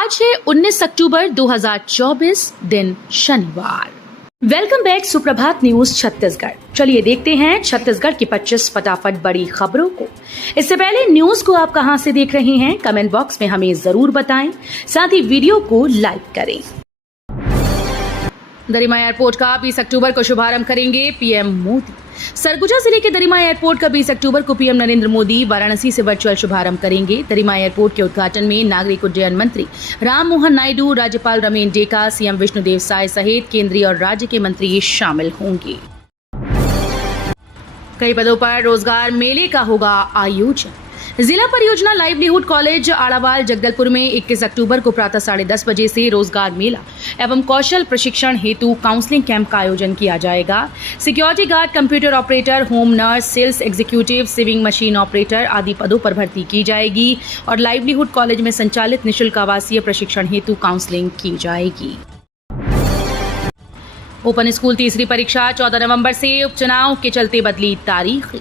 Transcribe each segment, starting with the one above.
आज है 19 अक्टूबर 2024, दिन शनिवार। वेलकम बैक सुप्रभात न्यूज छत्तीसगढ़। चलिए देखते हैं छत्तीसगढ़ की 25 फटाफट बड़ी खबरों को। इससे पहले न्यूज को आप कहां से देख रहे हैं, कमेंट बॉक्स में हमें जरूर बताएं। साथ ही वीडियो को लाइक करें। दरिमा एयरपोर्ट का 20 अक्टूबर को शुभारंभ करेंगे पीएम मोदी। सरगुजा जिले के दरिमा एयरपोर्ट का 20 अक्टूबर को पीएम नरेंद्र मोदी वाराणसी से वर्चुअल शुभारंभ करेंगे। दरिमा एयरपोर्ट के उद्घाटन में नागरिक उड्डयन मंत्री राम मोहन नायडू, राज्यपाल रमेन डेका, सीएम विष्णुदेव साय सहित केंद्रीय और राज्य के मंत्री शामिल होंगे। कई पदों पर रोजगार मेले का होगा आयोजन। जिला परियोजना लाइवलीहुड कॉलेज आड़ावाल जगदलपुर में 21 अक्टूबर को प्रातः 10:30 बजे से रोजगार मेला एवं कौशल प्रशिक्षण हेतु काउंसलिंग कैंप का आयोजन किया जाएगा। Security guard, computer operator, home nurse, sales executive, sewing machine operator आदि पदों पर भर्ती की जाएगी और लाइवलीहुड कॉलेज में संचालित निःशुल्क आवासीय प्रशिक्षण हेतु काउंसलिंग की जाएगी। ओपन स्कूल तीसरी परीक्षा 14 नवंबर से, उपचुनाव के चलते बदली तारीख।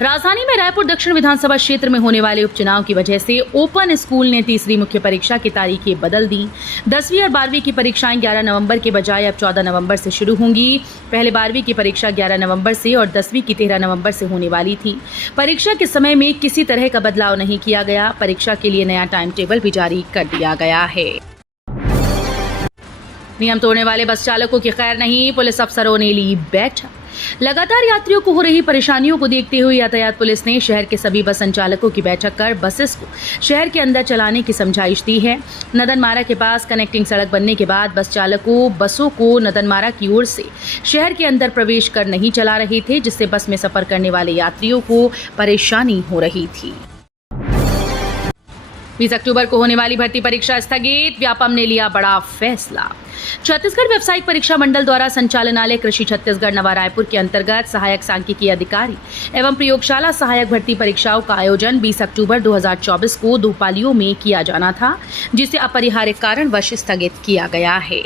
राजधानी में रायपुर दक्षिण विधानसभा क्षेत्र में होने वाले उपचुनाव की वजह से ओपन स्कूल ने तीसरी मुख्य परीक्षा की तारीखें बदल दी। 10वीं और 12वीं की परीक्षाएं 11 नवंबर के बजाय अब 14 नवंबर से शुरू होंगी। पहले 12वीं की परीक्षा 11 नवंबर से और 10वीं की 13 नवंबर से होने वाली थी। परीक्षा के समय में किसी तरह का बदलाव नहीं किया गया। परीक्षा के लिए नया टाइम टेबल भी जारी कर दिया गया है। नियम तोड़ने वाले बस चालकों की खैर नहीं, पुलिस अफसरों ने ली बैठक। लगातार यात्रियों को हो रही परेशानियों को देखते हुए यातायात पुलिस ने शहर के सभी बस संचालकों की बैठक कर बसेस को शहर के अंदर चलाने की समझाइश दी है। नदनमारा के पास कनेक्टिंग सड़क बनने के बाद बस चालकों बसों को नदनमारा की ओर से शहर के अंदर प्रवेश कर नहीं चला रहे थे, जिससे बस में सफर करने वाले यात्रियों को परेशानी हो रही थी। 20 अक्टूबर को होने वाली भर्ती परीक्षा स्थगित, व्यापम ने लिया बड़ा फैसला। छत्तीसगढ़ व्यावसायिक परीक्षा मंडल द्वारा संचालनालय कृषि छत्तीसगढ़ नवा रायपुर के अंतर्गत सहायक सांख्यिकी अधिकारी एवं प्रयोगशाला सहायक भर्ती परीक्षाओं का आयोजन 20 अक्टूबर 2024 को 2 पालियों में किया जाना था, जिसे अपरिहार्य कारणवश स्थगित किया गया है।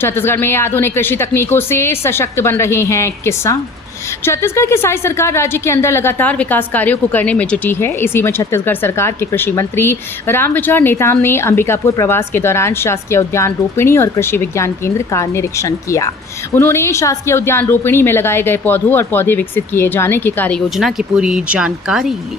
छत्तीसगढ़ में आधुनिक कृषि तकनीकों से सशक्त बन रहे हैं किसान। छत्तीसगढ़ की साई सरकार राज्य के अंदर लगातार विकास कार्यों को करने में जुटी है। इसी में छत्तीसगढ़ सरकार के कृषि मंत्री रामविचार नेताम ने अंबिकापुर प्रवास के दौरान शासकीय उद्यान रोपिणी और कृषि विज्ञान केंद्र का निरीक्षण किया। उन्होंने शासकीय उद्यान रोपिणी में लगाए गए पौधों और पौधे विकसित किए जाने की कार्य योजना की पूरी जानकारी ली।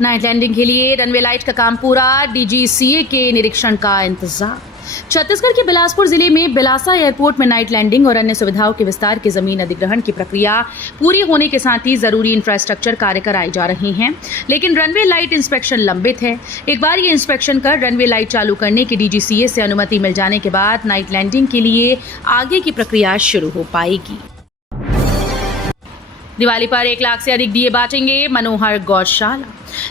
नाइट लैंडिंग के लिए रनवे लाइट का काम पूरा, डीजीसीए के निरीक्षण का इंतजार। छत्तीसगढ़ के बिलासपुर जिले में बिलासा एयरपोर्ट में नाइट लैंडिंग और अन्य सुविधाओं के विस्तार की जमीन अधिग्रहण की प्रक्रिया पूरी होने के साथ ही जरूरी इंफ्रास्ट्रक्चर कार्य कराए जा रहे हैं, लेकिन रनवे लाइट इंस्पेक्शन लंबित है। एक बार ये इंस्पेक्शन कर रनवे लाइट चालू करने की डीजीसीए से अनुमति मिल जाने के बाद नाइट लैंडिंग के लिए आगे की प्रक्रिया शुरू हो पाएगी। दिवाली पर 1 लाख से अधिक दिए बांटेंगे मनोहर गौशाला।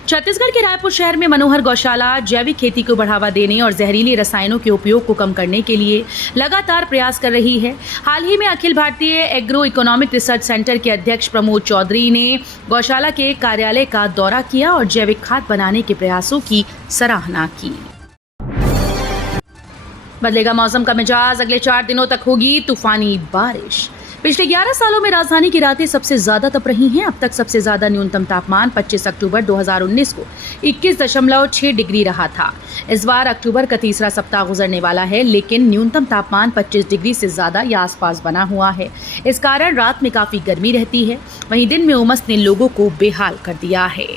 छत्तीसगढ़ के रायपुर शहर में मनोहर गौशाला जैविक खेती को बढ़ावा देने और जहरीले रसायनों के उपयोग को कम करने के लिए लगातार प्रयास कर रही है। हाल ही में Akhil Bharatiya agro economic research centre के अध्यक्ष प्रमोद चौधरी ने गौशाला के कार्यालय का दौरा किया और जैविक खाद बनाने के प्रयासों की सराहना की। बदलेगा मौसम का मिजाज, अगले 4 दिनों तक होगी तूफानी बारिश। पिछले 11 सालों में राजधानी की रातें सबसे ज्यादा तप रही हैं। अब तक सबसे ज्यादा न्यूनतम तापमान 25 अक्टूबर 2019 को 21.6 डिग्री रहा था। इस बार अक्टूबर का तीसरा सप्ताह गुजरने वाला है, लेकिन न्यूनतम तापमान 25 डिग्री से ज्यादा या आसपास बना हुआ है। इस कारण रात में काफी गर्मी रहती है, वहीं दिन में उमस ने लोगों को बेहाल कर दिया है।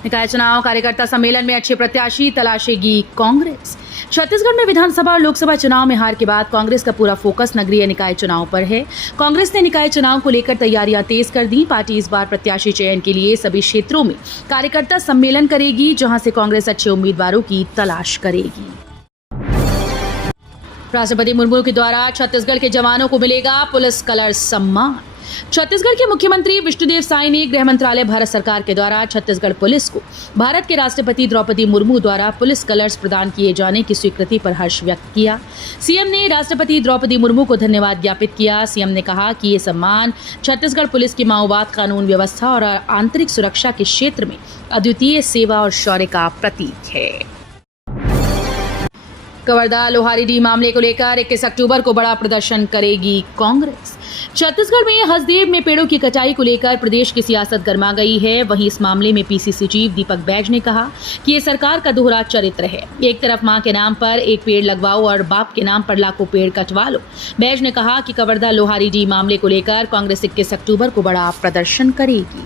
निकाय चुनाव कार्यकर्ता सम्मेलन में अच्छे प्रत्याशी तलाशेगी कांग्रेस। छत्तीसगढ़ में विधानसभा और लोकसभा चुनाव में हार के बाद कांग्रेस का पूरा फोकस नगरीय निकाय चुनाव पर है। कांग्रेस ने निकाय चुनाव को लेकर तैयारियां तेज कर दी। पार्टी इस बार प्रत्याशी चयन के लिए सभी क्षेत्रों में कार्यकर्ता सम्मेलन करेगी, जहां से कांग्रेस अच्छे उम्मीदवारों की तलाश करेगी। राष्ट्रपति मुर्मू के द्वारा छत्तीसगढ़ के जवानों को मिलेगा पुलिस कलर सम्मान। छत्तीसगढ़ के मुख्यमंत्री विष्णुदेव साय ने गृह मंत्रालय भारत सरकार के द्वारा छत्तीसगढ़ पुलिस को भारत के राष्ट्रपति द्रौपदी मुर्मू द्वारा पुलिस कलर्स प्रदान किए जाने की स्वीकृति पर हर्ष व्यक्त किया। सीएम ने राष्ट्रपति द्रौपदी मुर्मू को धन्यवाद ज्ञापित किया। सीएम ने कहा कि ये सम्मान छत्तीसगढ़ पुलिस की माओवाद, कानून व्यवस्था और आंतरिक सुरक्षा के क्षेत्र में अद्वितीय सेवा और शौर्य का प्रतीक है। कवर्धा लोहारी डी मामले को लेकर 21 अक्टूबर को बड़ा प्रदर्शन करेगी कांग्रेस। छत्तीसगढ़ में हसदेव में पेड़ों की कटाई को लेकर प्रदेश की सियासत गर्मा गई है। वहीं इस मामले में पीसीसी चीफ दीपक बैज ने कहा कि ये सरकार का दोहरा चरित्र है। एक तरफ मां के नाम पर एक पेड़ लगवाओ और बाप के नाम पर लाखों पेड़ कटवा लो। बैज ने कहा कि कवर्धा लोहारी डी मामले को लेकर कांग्रेस 21 अक्टूबर को बड़ा प्रदर्शन करेगी।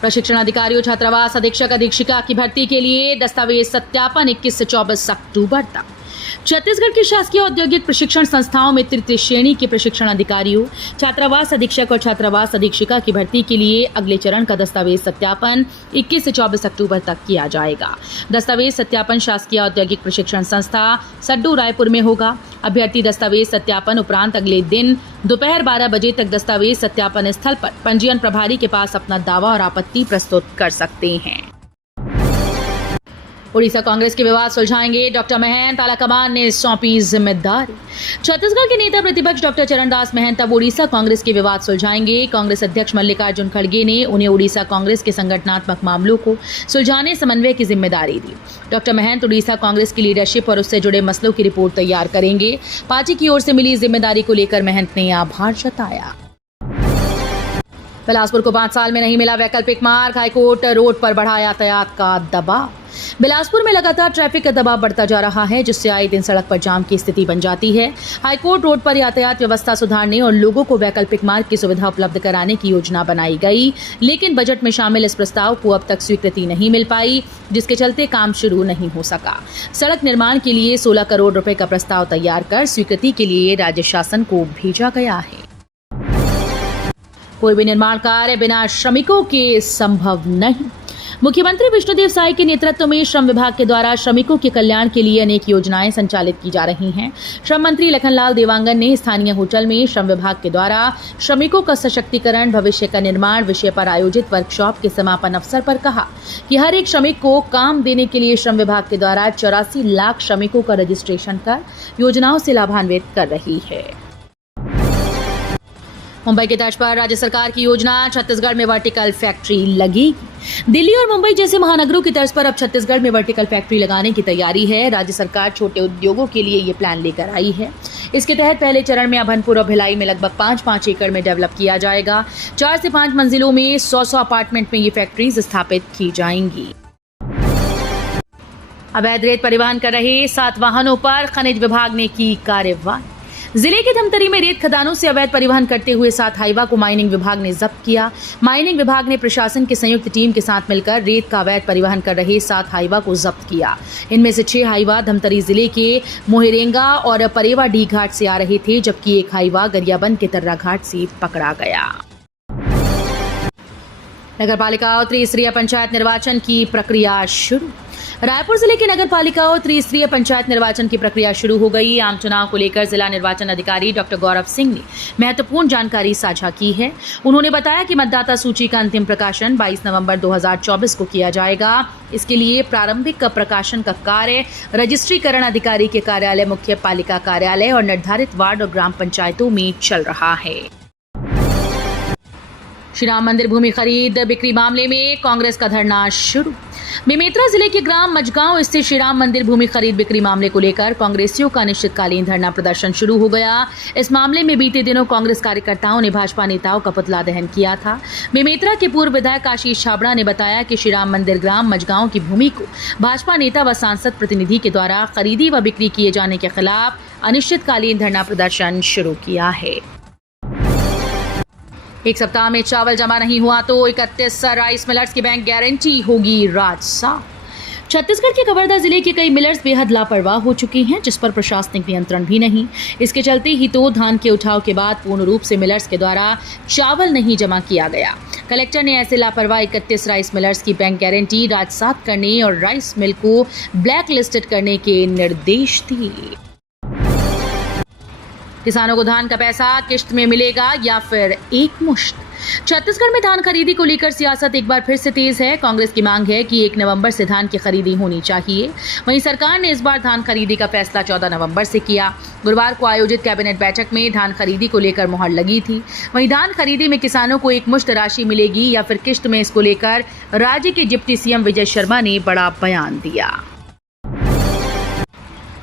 प्रशिक्षण अधिकारियों, छात्रावास अधीक्षक अधीक्षिका की भर्ती के लिए दस्तावेज सत्यापन 21 से 24 अक्टूबर तक। छत्तीसगढ़ की शासकीय औद्योगिक प्रशिक्षण संस्थाओं में तृतीय श्रेणी के प्रशिक्षण अधिकारियों, छात्रावास अधीक्षक और छात्रावास अधीक्षिका की भर्ती के लिए अगले चरण का दस्तावेज सत्यापन 21 से 24 अक्टूबर तक किया जाएगा। दस्तावेज सत्यापन शासकीय औद्योगिक प्रशिक्षण संस्था सड्डू रायपुर में होगा। अभ्यर्थी दस्तावेज सत्यापन उपरांत अगले दिन दोपहर 12 बजे तक दस्तावेज सत्यापन स्थल पर पंजीयन प्रभारी के पास अपना दावा और आपत्ति प्रस्तुत कर सकते हैं। उड़ीसा कांग्रेस के विवाद सुलझाएंगे डॉक्टर महंत, आलाकमान ने सौंपी जिम्मेदारी। छत्तीसगढ़ के नेता प्रतिपक्ष डॉक्टर चरणदास महंत अब उड़ीसा कांग्रेस के विवाद सुलझाएंगे। कांग्रेस अध्यक्ष मल्लिकार्जुन खड़गे ने उन्हें उड़ीसा कांग्रेस के संगठनात्मक मामलों को सुलझाने समन्वय की जिम्मेदारी दी। डॉक्टर महंत उड़ीसा कांग्रेस की लीडरशिप और उससे जुड़े मसलों की रिपोर्ट तैयार करेंगे। पार्टी की ओर से मिली जिम्मेदारी को लेकर महंत ने आभार जताया। बिलासपुर को 5 साल में नहीं मिला वैकल्पिक मार्ग, हाईकोर्ट रोड पर बढ़ा यातायात का दबाव। बिलासपुर में लगातार ट्रैफिक का दबाव बढ़ता जा रहा है, जिससे आए दिन सड़क पर जाम की स्थिति बन जाती है। हाईकोर्ट रोड पर यातायात व्यवस्था सुधारने और लोगों को वैकल्पिक मार्ग की सुविधा उपलब्ध कराने की योजना बनाई गई, लेकिन बजट में शामिल इस प्रस्ताव को अब तक स्वीकृति नहीं मिल पाई, जिसके चलते काम शुरू नहीं हो सका। सड़क निर्माण के लिए 16 करोड़ रुपए का प्रस्ताव तैयार कर स्वीकृति के लिए राज्य शासन को भेजा गया है। कोई भी निर्माण कार्य बिना श्रमिकों के संभव नहीं। मुख्यमंत्री विष्णुदेव साय के नेतृत्व में श्रम विभाग के द्वारा श्रमिकों के कल्याण के लिए अनेक योजनाएं संचालित की जा रही हैं। श्रम मंत्री लखनलाल देवांगन ने स्थानीय होटल में श्रम विभाग के द्वारा श्रमिकों का सशक्तिकरण, भविष्य का निर्माण विषय पर आयोजित वर्कशॉप के समापन अवसर पर कहा कि हर एक श्रमिक को काम देने के लिए श्रम विभाग के द्वारा 84 लाख श्रमिकों का रजिस्ट्रेशन कर योजनाओं से लाभान्वित कर रही है। मुंबई की तर्ज पर राज्य सरकार की योजना, छत्तीसगढ़ में वर्टिकल फैक्ट्री लगेगी। दिल्ली और मुंबई जैसे महानगरों की तर्ज पर अब छत्तीसगढ़ में वर्टिकल फैक्ट्री लगाने की तैयारी है। राज्य सरकार छोटे उद्योगों के लिए ये प्लान लेकर आई है। इसके तहत पहले चरण में अभनपुर और भिलाई में लगभग 5-5 एकड़ में डेवलप किया जाएगा। 4 से 5 मंजिलों में 100 अपार्टमेंट में ये फैक्ट्रीज स्थापित की जाएंगी। अवैध रेत परिवहन कर रहे 7 वाहनों पर खनिज विभाग ने की कार्रवाई। जिले के धमतरी में रेत खदानों से अवैध परिवहन करते हुए 7 हाईवा को माइनिंग विभाग ने जब्त किया। माइनिंग विभाग ने प्रशासन की संयुक्त टीम के साथ मिलकर रेत का अवैध परिवहन कर रहे 7 हाईवा को जब्त किया। इनमें से 6 हाईवा धमतरी जिले के मोहरेंगा और परेवा डी घाट से आ रहे थे, जबकि 1 हाईवा गरियाबंद के तर्रा घाट से पकड़ा गया। नगरपालिका और त्रिस्तरीय पंचायत निर्वाचन की प्रक्रिया शुरू। रायपुर जिले के नगर पालिका और त्रिस्तरीय पंचायत निर्वाचन की प्रक्रिया शुरू हो गई। आम चुनाव को लेकर जिला निर्वाचन अधिकारी डॉक्टर गौरव सिंह ने महत्वपूर्ण जानकारी साझा की है। उन्होंने बताया कि मतदाता सूची का अंतिम प्रकाशन 22 नवंबर 2024 को किया जाएगा। इसके लिए प्रारंभिक प्रकाशन का कार्य रजिस्ट्रीकरण अधिकारी के कार्यालय, मुख्य पालिका कार्यालय और निर्धारित वार्ड और ग्राम पंचायतों में चल रहा है। श्री राम मंदिर भूमि खरीद बिक्री मामले में कांग्रेस का धरना शुरू। बेमेतरा जिले के ग्राम मजगांव स्थित श्री राम मंदिर भूमि खरीद बिक्री मामले को लेकर कांग्रेसियों का अनिश्चितकालीन धरना प्रदर्शन शुरू हो गया। इस मामले में बीते दिनों कांग्रेस कार्यकर्ताओं ने भाजपा नेताओं का पुतला दहन किया था। बेमेतरा के पूर्व विधायक आशीष छाबड़ा ने बताया कि श्री राम मंदिर ग्राम मजगांव की भूमि को भाजपा नेता व सांसद प्रतिनिधि के द्वारा खरीदी व बिक्री किए जाने के खिलाफ अनिश्चितकालीन धरना प्रदर्शन शुरू किया है। 1 सप्ताह में चावल जमा नहीं हुआ तो 31 राइस मिलर्स की बैंक गारंटी होगी राजसा। छत्तीसगढ़ के कवर्धा जिले के कई मिलर्स बेहद लापरवाह हो चुके हैं, जिस पर प्रशासनिक नियंत्रण भी नहीं। इसके चलते ही तो धान के उठाव के बाद पूर्ण रूप से मिलर्स के द्वारा चावल नहीं जमा किया गया। कलेक्टर ने ऐसे लापरवाह 31 राइस मिलर्स की बैंक गारंटी राजसात करने और राइस मिल को ब्लैक लिस्टेड करने के निर्देश दिए। किसानों को धान का पैसा किश्त में मिलेगा या फिर एक मुश्त। छत्तीसगढ़ में धान खरीदी को लेकर सियासत एक बार फिर से तेज है। कांग्रेस की मांग है कि 1 नवंबर से धान की खरीदी होनी चाहिए। वहीं सरकार ने इस बार धान खरीदी का फैसला 14 नवंबर से किया। गुरुवार को आयोजित कैबिनेट बैठक में धान खरीदी को लेकर मुहर लगी थी। वहीं धान खरीदी में किसानों को एक मुश्त राशि मिलेगी या फिर किश्त में, इसको लेकर राज्य के डिप्टी सीएम विजय शर्मा ने बड़ा बयान दिया।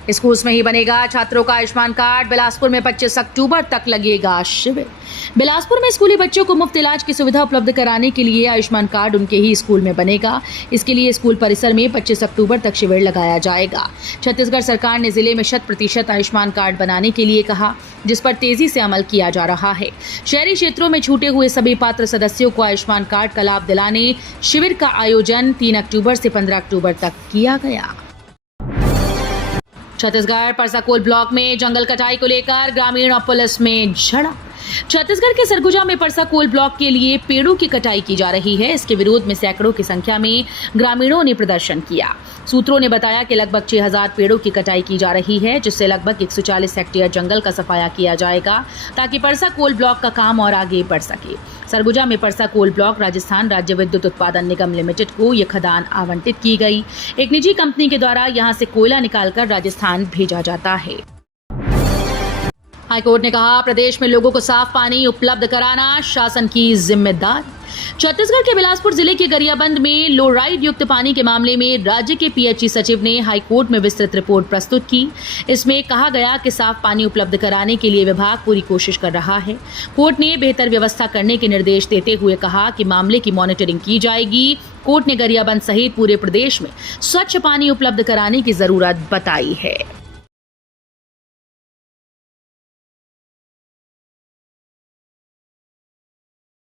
स्कूल्स में ही बनेगा छात्रों का आयुष्मान कार्ड। बिलासपुर में 25 अक्टूबर तक लगेगा शिविर। बिलासपुर में स्कूली बच्चों को मुफ्त इलाज की सुविधा उपलब्ध कराने के लिए आयुष्मान कार्ड उनके ही स्कूल में बनेगा। इसके लिए स्कूल परिसर में 25 अक्टूबर तक शिविर लगाया जाएगा। छत्तीसगढ़ सरकार ने जिले में 100% आयुष्मान कार्ड बनाने के लिए कहा, जिस पर तेजी से अमल किया जा रहा है। शहरी क्षेत्रों में छूटे हुए सभी पात्र सदस्यों को आयुष्मान कार्ड का लाभ दिलाने शिविर का आयोजन 3 अक्टूबर से 15 अक्टूबर तक किया गया। छत्तीसगढ़ परसाकोल ब्लॉक में जंगल कटाई को लेकर ग्रामीण और पुलिस में झड़प। छत्तीसगढ़ के सरगुजा में परसाकोल ब्लॉक के लिए पेड़ों की कटाई की जा रही है। इसके विरोध में सैकड़ों की संख्या में ग्रामीणों ने प्रदर्शन किया। सूत्रों ने बताया कि लगभग 6000 पेड़ों की कटाई की जा रही है, जिससे लगभग 140 हेक्टेयर जंगल का सफाया किया जाएगा ताकि परसाकोल ब्लॉक का काम और आगे बढ़ सके। सरगुजा में परसाकोल ब्लॉक राजस्थान राज्य विद्युत उत्पादन निगम लिमिटेड को यह खदान आवंटित की गई। एक निजी कंपनी के द्वारा यहां से कोयला निकालकर राजस्थान भेजा जाता है। हाईकोर्ट ने कहा, प्रदेश में लोगों को साफ पानी उपलब्ध कराना शासन की जिम्मेदारी। छत्तीसगढ़ के बिलासपुर जिले के गरियाबंद में लोराइड युक्त पानी के मामले में राज्य के पीएचई सचिव ने हाईकोर्ट में विस्तृत रिपोर्ट प्रस्तुत की। इसमें कहा गया कि साफ पानी उपलब्ध कराने के लिए विभाग पूरी कोशिश कर रहा है। कोर्ट ने बेहतर व्यवस्था करने के निर्देश देते हुए कहा कि मामले की मॉनिटरिंग की जाएगी। कोर्ट ने गरियाबंद सहित पूरे प्रदेश में स्वच्छ पानी उपलब्ध कराने की जरूरत बताई है।